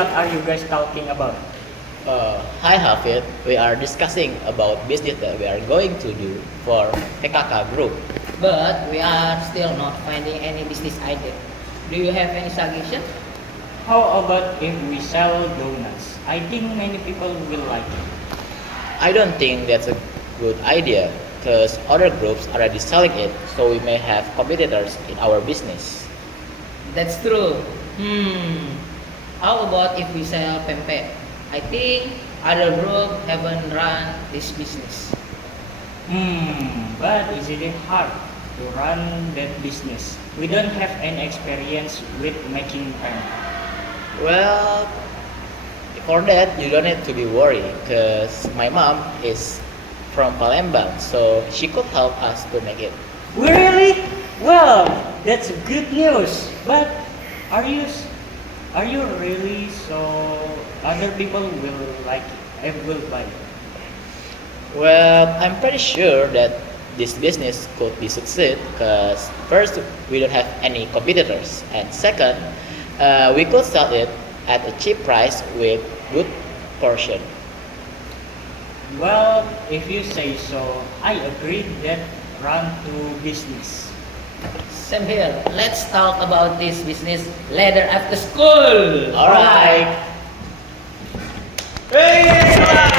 what are you guys talking about? Hi Hafid, we are discussing about business that we are going to do for PKK Group. But we are still not finding any business idea. Do you have any suggestion? How about if we sell donuts? I think many people will like it. I don't think that's a good idea because other groups are already selling it, so we may have competitors in our business. That's true. How about if we sell pempek? I think other group haven't run this business. But is it hard to run that business? We don't have any experience with making pen. Well, for that you don't need to be worried because my mom is from Palembang, so she could help us to make it. Really? Well, that's good news. But are you are you really so other people will like it? Will buy it? Well, I'm pretty sure that this business could be succeed because first we don't have any competitors, and second, we could sell it at a cheap price with good portion. Well, if you say so, I agree that run to business. Same here. Let's talk about this business later after school. All right. Hey!